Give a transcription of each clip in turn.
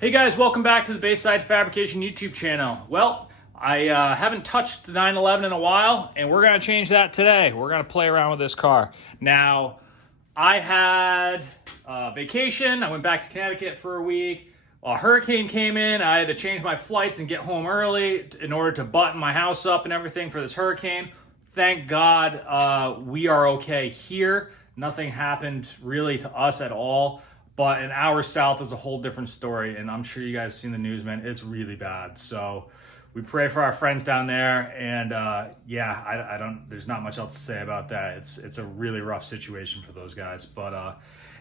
Hey guys, welcome back to the Bayside Fabrication YouTube channel. Well, I haven't touched the 911 in a while, and we're going to change that today. We're going to play around with this car. Now, I had vacation. I went back to Connecticut for a week. A hurricane came in. I had to change my flights and get home early in order to button my house up and everything for this hurricane. Thank God we are okay here. Nothing happened really to us at all. But an hour south is a whole different story, and I'm sure you guys have seen the news, man. It's really bad. So we pray for our friends down there, and yeah, I don't. There's not much else to say about that. It's a really rough situation for those guys. But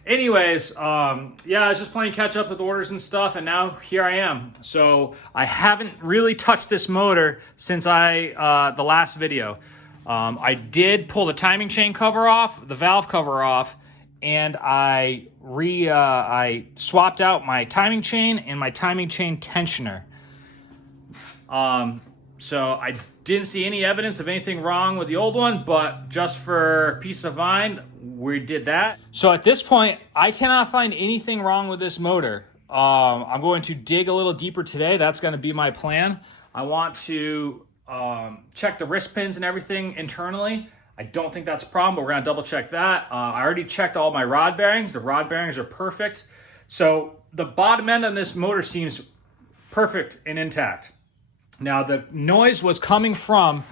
anyways, yeah, I was just playing catch up with orders and stuff, and now here I am. So I haven't really touched this motor since the last video. I did pull the timing chain cover off, the valve cover off, and I swapped out my timing chain and my timing chain tensioner. So I didn't see any evidence of anything wrong with the old one, but just for peace of mind, we did that. So at this point, I cannot find anything wrong with this motor. I'm going to dig a little deeper today. That's going to be my plan. I want to check the wrist pins and everything internally. I don't think that's a problem, but we're gonna double check that. I already checked all my rod bearings. The rod bearings are perfect. So the bottom end on this motor seems perfect and intact. Now the noise was coming from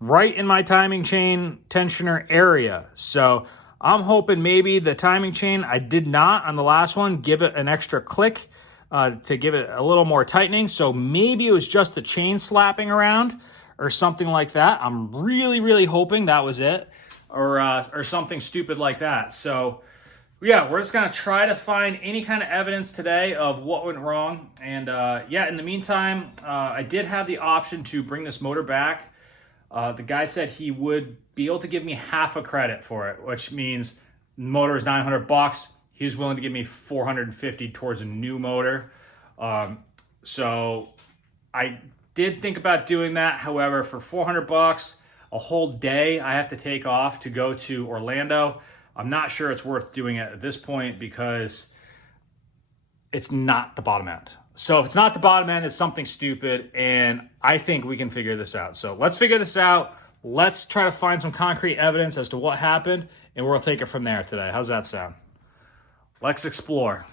right in my timing chain tensioner area. So I'm hoping maybe the timing chain, I did not on the last one, give it an extra click to give it a little more tightening. So maybe it was just the chain slapping around or something like that. I'm really hoping that was it, or something stupid like that. So yeah, we're just gonna try to find any kind of evidence today of what went wrong. And yeah, in the meantime, I did have the option to bring this motor back. The guy said he would be able to give me half a credit for it, which means the motor is $900. He was willing to give me $450 towards a new motor. So I did think about doing that. However, for $400, a whole day I have to take off to go to Orlando. I'm not sure it's worth doing it at this point because it's not the bottom end. So if it's not the bottom end, it's something stupid, and I think we can figure this out. So let's figure this out. Let's try to find some concrete evidence as to what happened, and we'll take it from there today. How's that sound? Let's explore.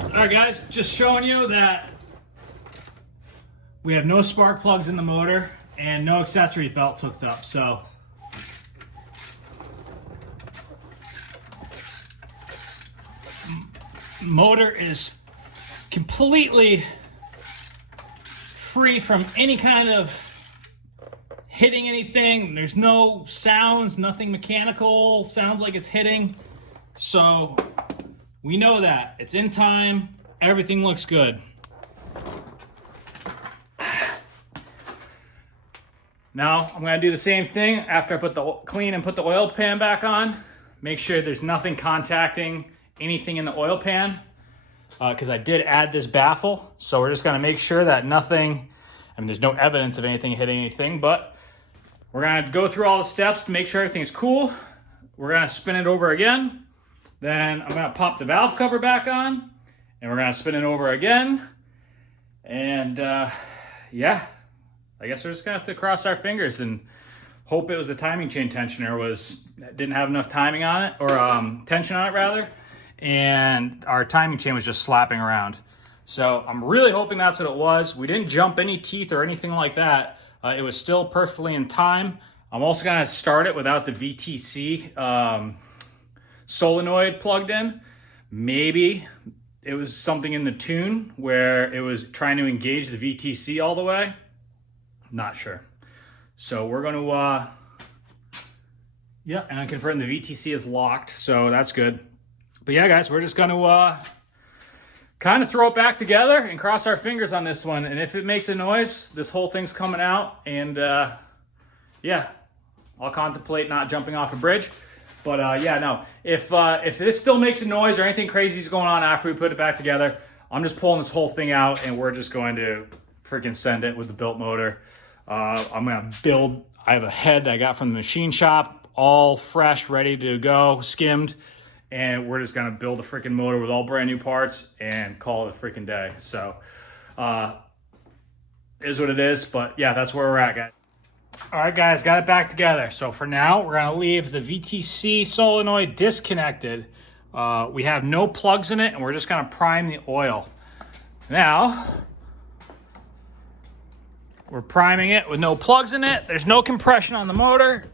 All right, guys, just showing you that we have no spark plugs in the motor and no accessory belts hooked up. So motor is completely free from any kind of hitting anything. There's no sounds, nothing mechanical sounds like it's hitting. So we know that it's in time. Everything looks good. Now I'm gonna do the same thing after I put clean and put the oil pan back on. Make sure there's nothing contacting anything in the oil pan, because I did add this baffle. So we're just gonna make sure that nothing, there's no evidence of anything hitting anything, but we're gonna go through all the steps to make sure everything is cool. We're gonna spin it over again. Then I'm gonna pop the valve cover back on, and we're gonna spin it over again. And yeah. I guess we're just gonna have to cross our fingers and hope it was the timing chain tensioner didn't have enough timing on it, or tension on it rather, and our timing chain was just slapping around. So I'm really hoping that's what it was. We didn't jump any teeth or anything like that. It was still perfectly in time. I'm also gonna start it without the VTC solenoid plugged in. Maybe it was something in the tune where it was trying to engage the VTC all the way. Not sure. So we're going to, yeah, and I confirm the VTC is locked, so that's good. But yeah, guys, we're just going to kind of throw it back together and cross our fingers on this one. And if it makes a noise, this whole thing's coming out. And yeah, I'll contemplate not jumping off a bridge. But yeah, no, if this still makes a noise or anything crazy is going on after we put it back together, I'm just pulling this whole thing out and we're just going to freaking send it with the built motor. I'm gonna build, I have a head that I got from the machine shop, all fresh, ready to go, skimmed, and we're just gonna build a freaking motor with all brand new parts and call it a freaking day. So is what it is, but yeah, that's where we're at, guys. All right, guys, got it back together. So for now, we're gonna leave the VTC solenoid disconnected. We have no plugs in it, and we're just gonna prime the oil. Now, we're priming it with no plugs in it. There's no compression on the motor.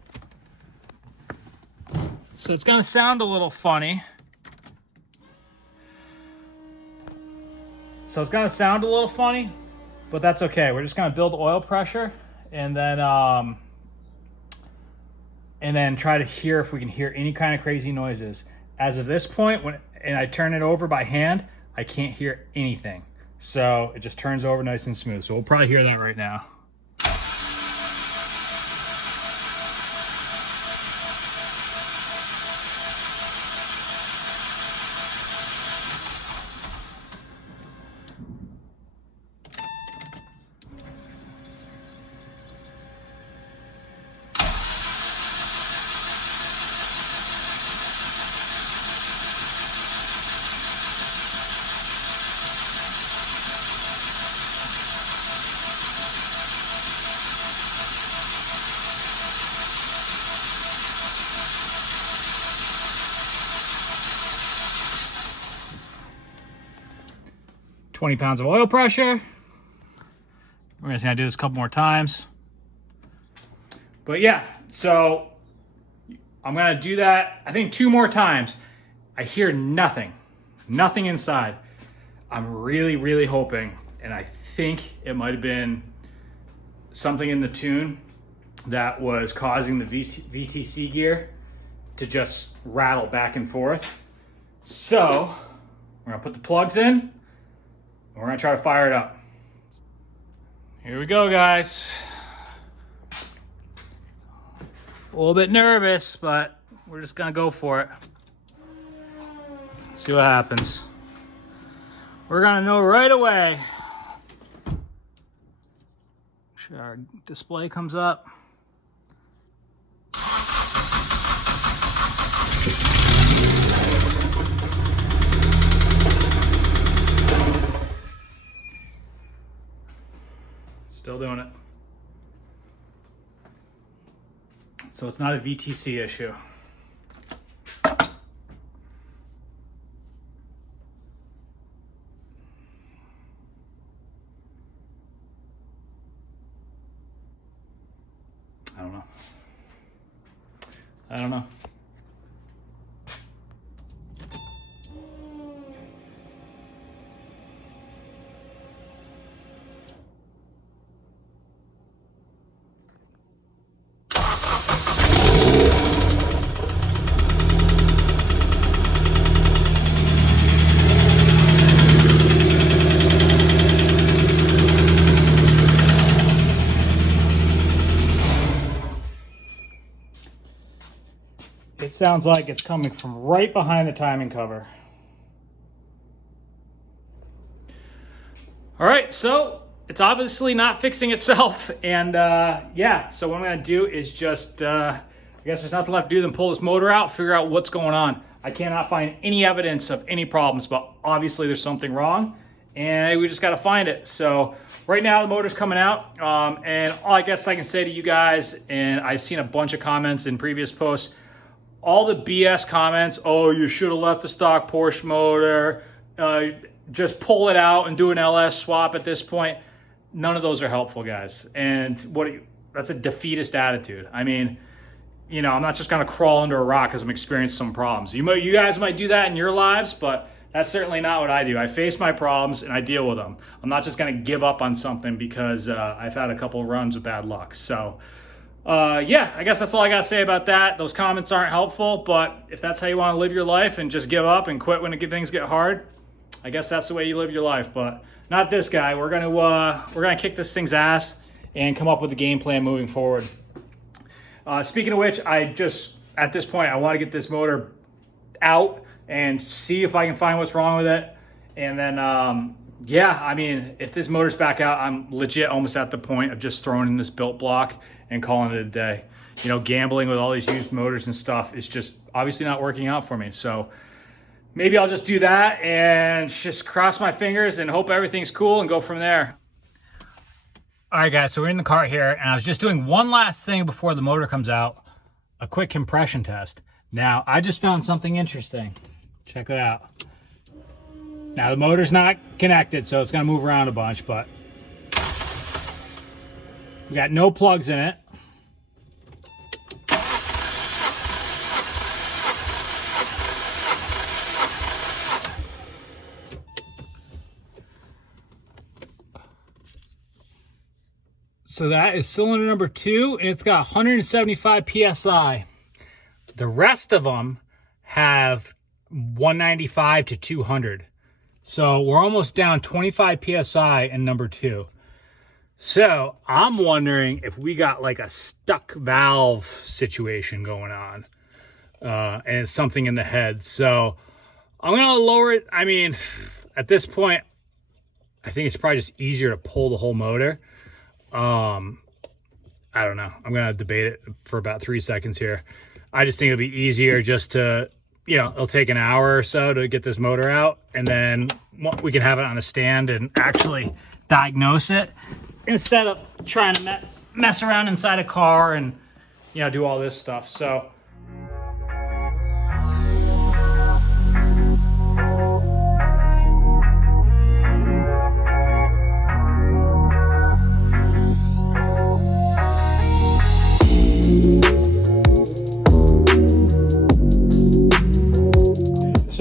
So it's gonna sound a little funny. But that's okay. We're just gonna build oil pressure and then try to hear if we can hear any kind of crazy noises. As of this point, and I turn it over by hand, I can't hear anything. So it just turns over nice and smooth. So we'll probably hear that right now. "20 pounds of oil pressure." We're just gonna do this a couple more times. But yeah, so I'm gonna do that, I think 2 more times. I hear nothing inside. I'm really, really hoping, and I think it might have been something in the tune that was causing the VTC gear to just rattle back and forth. So we're gonna put the plugs in. We're gonna try to fire it up. Here we go, guys. A little bit nervous, but we're just gonna go for it. See what happens. We're gonna know right away. Make sure our display comes up. Still doing it. So it's not a VTC issue. I don't know. It sounds like it's coming from right behind the timing cover. All right, so it's obviously not fixing itself. And yeah, so what I'm gonna do is just, I guess there's nothing left to do than pull this motor out, figure out what's going on. I cannot find any evidence of any problems, but obviously there's something wrong and we just gotta find it. So right now the motor's coming out, and all I guess I can say to you guys, and I've seen a bunch of comments in previous posts, all the BS comments, oh, you should have left the stock Porsche motor, just pull it out and do an LS swap at this point. None of those are helpful, guys. And that's a defeatist attitude. I mean, you know, I'm not just gonna crawl under a rock because I'm experiencing some problems. You guys might do that in your lives, but that's certainly not what I do. I face my problems and I deal with them. I'm not just gonna give up on something because I've had a couple of runs with bad luck. So yeah, I guess that's all I gotta say about that. Those comments aren't helpful, but if that's how you want to live your life and just give up and quit when things get hard, I guess that's the way you live your life. But not this guy. We're gonna kick this thing's ass and come up with a game plan moving forward. Speaking of which, at this point I want to get this motor out and see if I can find what's wrong with it. And then yeah, I mean, if this motor's back out, I'm legit almost at the point of just throwing in this built block and calling it a day. you know, gambling with all these used motors and stuff is just obviously not working out for me. So maybe I'll just do that and just cross my fingers and hope everything's cool and go from there. All right, guys, so we're in the car here, and I was just doing one last thing before the motor comes out, a quick compression test. Now, I just found something interesting. Check it out. Now, the motor's not connected, so it's gonna move around a bunch, but we got no plugs in it. So that is cylinder number 2, and it's got 175 PSI. The rest of them have 195 to 200. So we're almost down 25 PSI in number 2. So I'm wondering if we got like a stuck valve situation going on. And it's something in the head. So I'm gonna lower it. I mean, at this point, I think it's probably just easier to pull the whole motor. I don't know. I'm gonna debate it for about 3 seconds here. I just think it'll be easier just to, you know, it'll take an hour or so to get this motor out, and then we can have it on a stand and actually diagnose it instead of trying to mess around inside a car and, you know, do all this stuff. So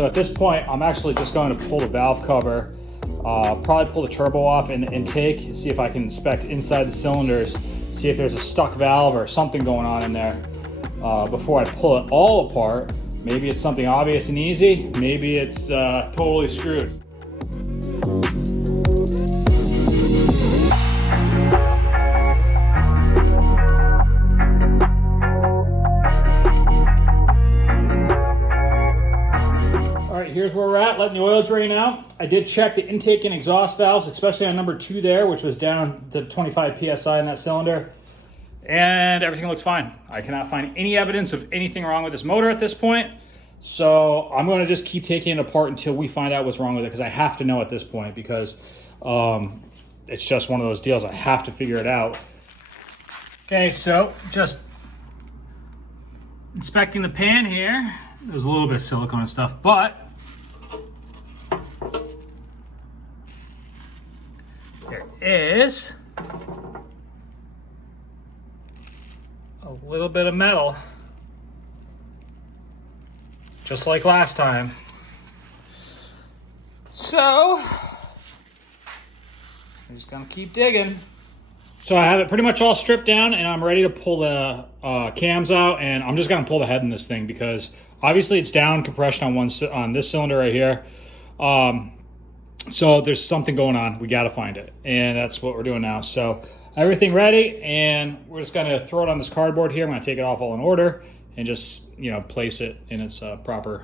So at this point, I'm actually just going to pull the valve cover, probably pull the turbo off in the intake, see if I can inspect inside the cylinders, see if there's a stuck valve or something going on in there before I pull it all apart. Maybe it's something obvious and easy, maybe it's totally screwed. Here's where we're at, letting the oil drain out. I did check the intake and exhaust valves, especially on number 2 there, which was down to 25 PSI in that cylinder. And everything looks fine. I cannot find any evidence of anything wrong with this motor at this point. So I'm gonna just keep taking it apart until we find out what's wrong with it, because I have to know at this point, because it's just one of those deals. I have to figure it out. Okay, so just inspecting the pan here. There's a little bit of silicone and stuff, but there is a little bit of metal, just like last time. So I'm just gonna keep digging. So I have it pretty much all stripped down, and I'm ready to pull the cams out, and I'm just gonna pull the head in this thing because obviously it's down compression on this cylinder right here. So there's something going on. We got to find it, and that's what we're doing now. So everything ready, and we're just gonna throw it on this cardboard here. I'm gonna take it off all in order and just, you know, place it in its proper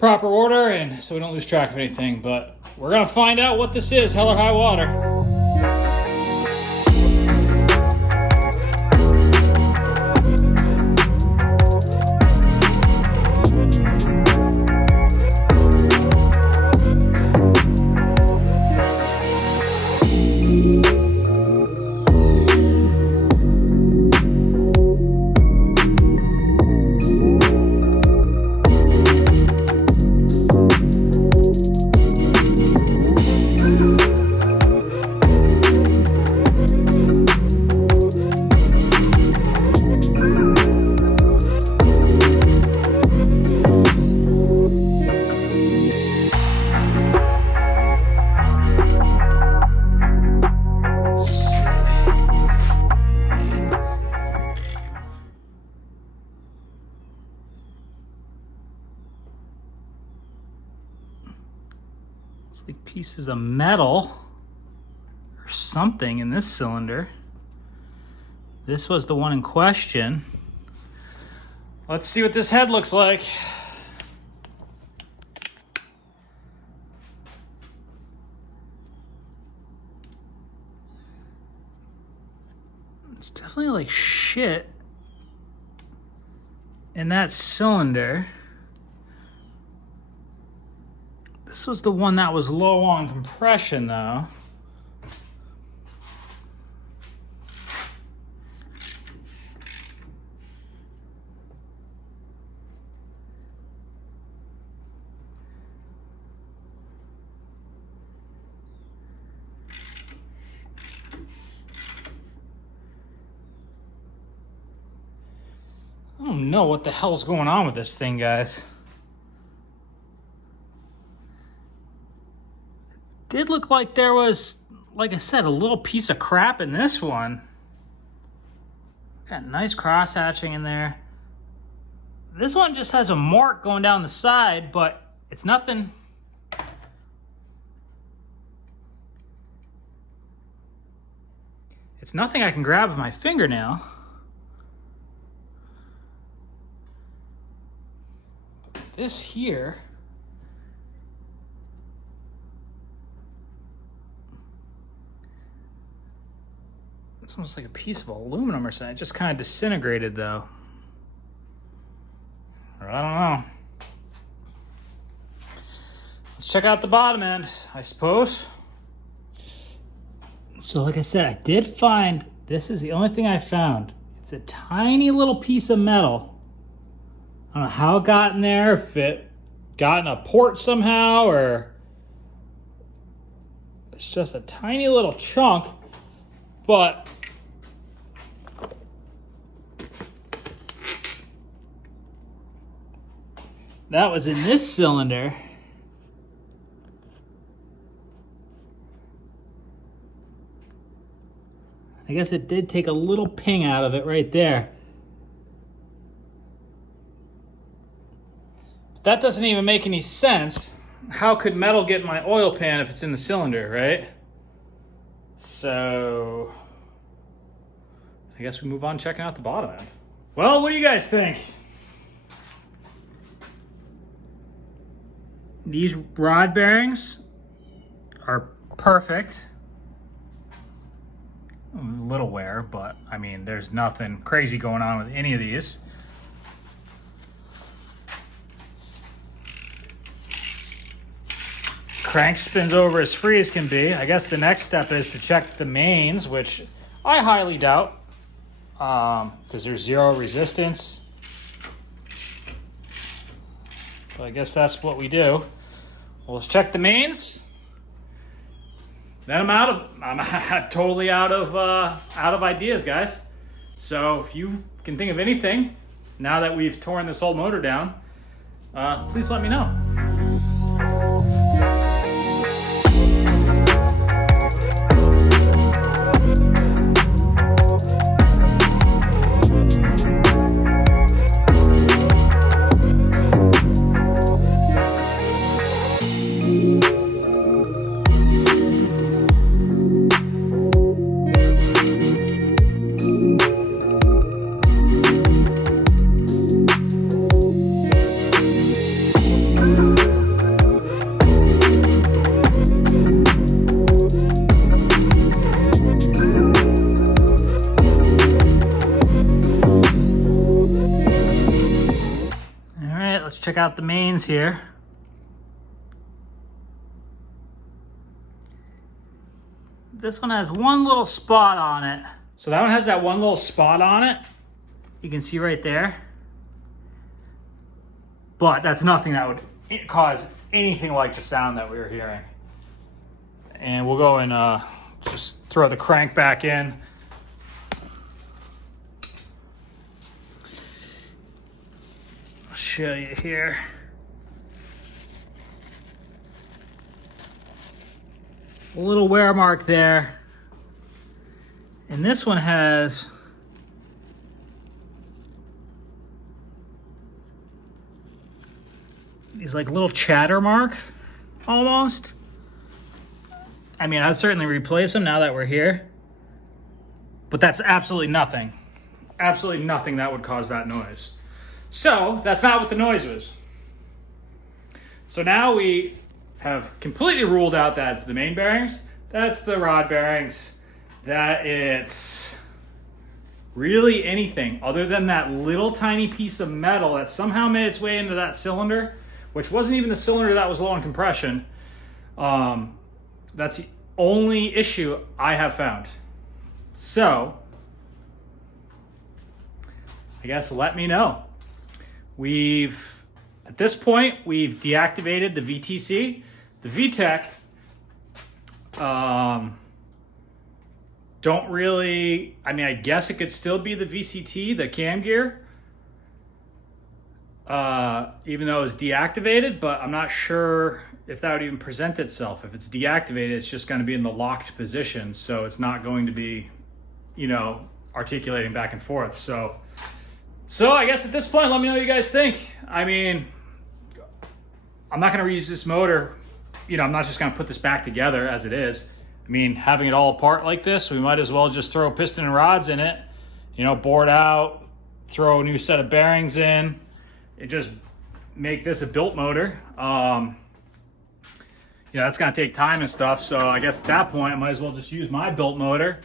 order, and so we don't lose track of anything. But we're gonna find out what this is, hell or high water. It's like pieces of metal or something in this cylinder. This was the one in question. Let's see what this head looks like. It's definitely like shit in that cylinder, this was the one that was low on compression though. I don't know what the hell's going on with this thing, guys. Did look like there was, like I said, a little piece of crap in this one. Got nice cross hatching in there. This one just has a mark going down the side, but it's nothing. It's nothing I can grab with my fingernail. This here, it's almost like a piece of aluminum or something. It just kind of disintegrated though. Or I don't know. Let's check out the bottom end, I suppose. So like I said, I did find, this is the only thing I found. It's a tiny little piece of metal. I don't know how it got in there, if it got in a port somehow, or it's just a tiny little chunk, but that was in this cylinder. I guess it did take a little ping out of it right there. That doesn't even make any sense. How could metal get in my oil pan if it's in the cylinder, right? So I guess we move on checking out the bottom end. Well, what do you guys think? These rod bearings are perfect. A little wear, but I mean, there's nothing crazy going on with any of these. Crank spins over as free as can be. I guess the next step is to check the mains, which I highly doubt, because there's zero resistance. So I guess that's what we do. Well, let's check the mains. Then I'm totally out of ideas, guys. So if you can think of anything now that we've torn this old motor down, please let me know. Let's check out the mains here. This one has one little spot on it. So that one has that one little spot on it. You can see right there. But that's nothing that would cause anything like the sound that we were hearing. And we'll go and just throw the crank back in. I'll show you here. A little wear mark there. And this one has these like little chatter mark almost. I mean, I'd certainly replace them now that we're here, but that's absolutely nothing. Absolutely nothing that would cause that noise. So that's not what the noise was. So now we have completely ruled out that it's the main bearings, that's the rod bearings, that it's really anything other than that little tiny piece of metal that somehow made its way into that cylinder, which wasn't even the cylinder that was low on compression. That's the only issue I have found. So, I guess let me know. At this point, we've deactivated the VTC. The VTEC, don't really, I mean, I guess it could still be the VCT, the cam gear, even though it's deactivated, but I'm not sure if that would even present itself. If it's deactivated, it's just going to be in the locked position, so it's not going to be, you know, articulating back and forth. So I guess at this point, let me know what you guys think. I mean, I'm not going to reuse this motor. You know, I'm not just going to put this back together as it is. I mean, having it all apart like this, we might as well just throw piston and rods in it, you know, bore it out, throw a new set of bearings in, and just make this a built motor. You know, that's going to take time and stuff. So I guess at that point, I might as well just use my built motor,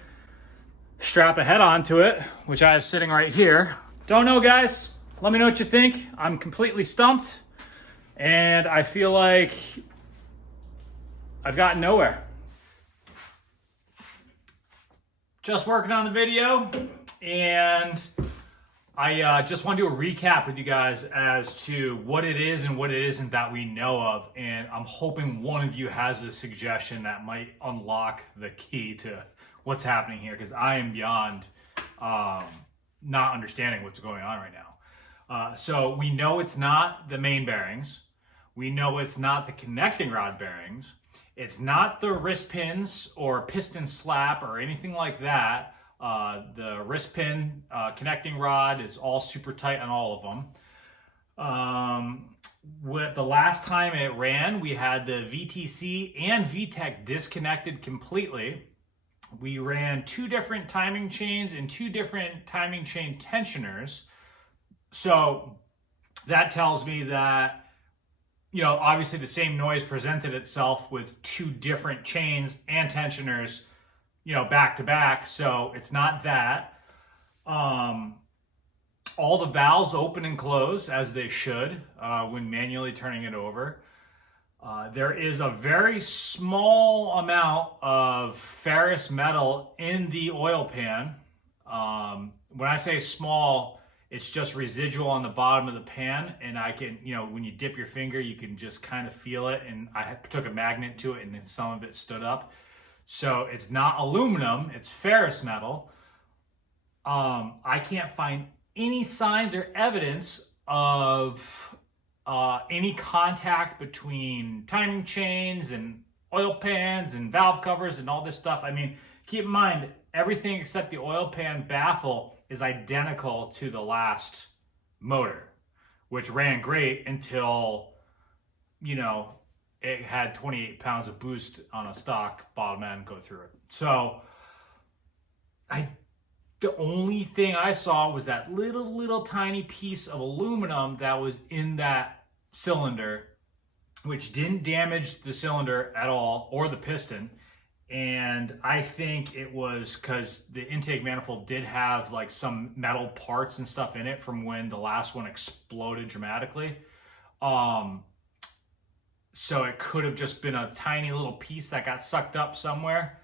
strap a head onto it, which I have sitting right here. Don't know, guys. Let me know what you think. I'm completely stumped, and I feel like I've gotten nowhere. Just working on the video, and I just want to do a recap with you guys as to what it is and what it isn't that we know of. And I'm hoping one of you has a suggestion that might unlock the key to what's happening here, because I am beyond not understanding what's going on right now. So we know it's not the main bearings. We know it's not the connecting rod bearings. It's not the wrist pins or piston slap or anything like that. The wrist pin connecting rod is all super tight on all of them. With the last time it ran, we had the VTC and VTEC disconnected completely. We ran 2 different timing chains and 2 different timing chain tensioners. So that tells me that, you know, obviously the same noise presented itself with 2 different chains and tensioners, you know, back to back. So it's not that. All the valves open and close as they should when manually turning it over. There is a very small amount of ferrous metal in the oil pan. When I say small, it's just residual on the bottom of the pan, and I can, you know, when you dip your finger, you can just kind of feel it, and I took a magnet to it, and then some of it stood up. So it's not aluminum, it's ferrous metal. I can't find any signs or evidence of any contact between timing chains and oil pans and valve covers and all this stuff. I mean, keep in mind, everything except the oil pan baffle is identical to the last motor, which ran great until, you know, it had 28 pounds of boost on a stock bottom end go through it. So the only thing I saw was that little tiny piece of aluminum that was in that cylinder, which didn't damage the cylinder at all or the piston. And I think it was because the intake manifold did have like some metal parts and stuff in it from when the last one exploded dramatically. So it could have just been a tiny little piece that got sucked up somewhere.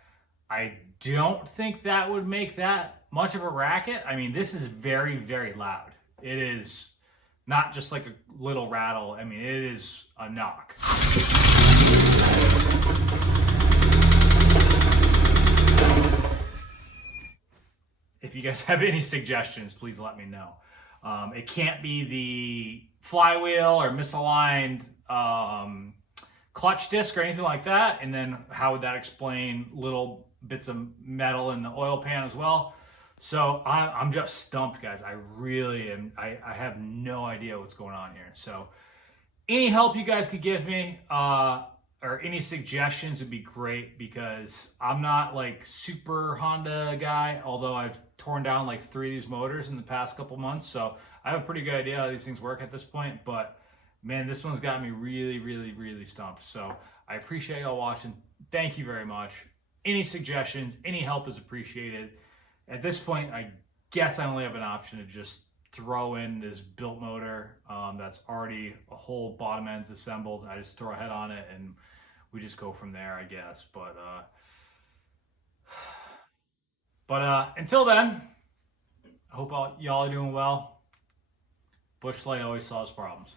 I don't think that would make that much of a racket. I mean, this is very, very loud. It is not just like a little rattle. I mean, it is a knock. If you guys have any suggestions, please let me know. It can't be the flywheel or misaligned clutch disc or anything like that. And then how would that explain little bits of metal in the oil pan as well? So I'm just stumped, guys. I really am. I have no idea what's going on here. So any help you guys could give me or any suggestions would be great, because I'm not like super Honda guy, although I've torn down like 3 of these motors in the past couple months. So I have a pretty good idea how these things work at this point. But man, this one's got me really, really, really stumped. So I appreciate y'all watching. Thank you very much. Any suggestions, any help is appreciated. At this point, I guess I only have an option to just throw in this built motor that's already a whole bottom end's assembled. I just throw a head on it and we just go from there, I guess. But until then, I hope y'all are doing well. Bush Light always solves problems.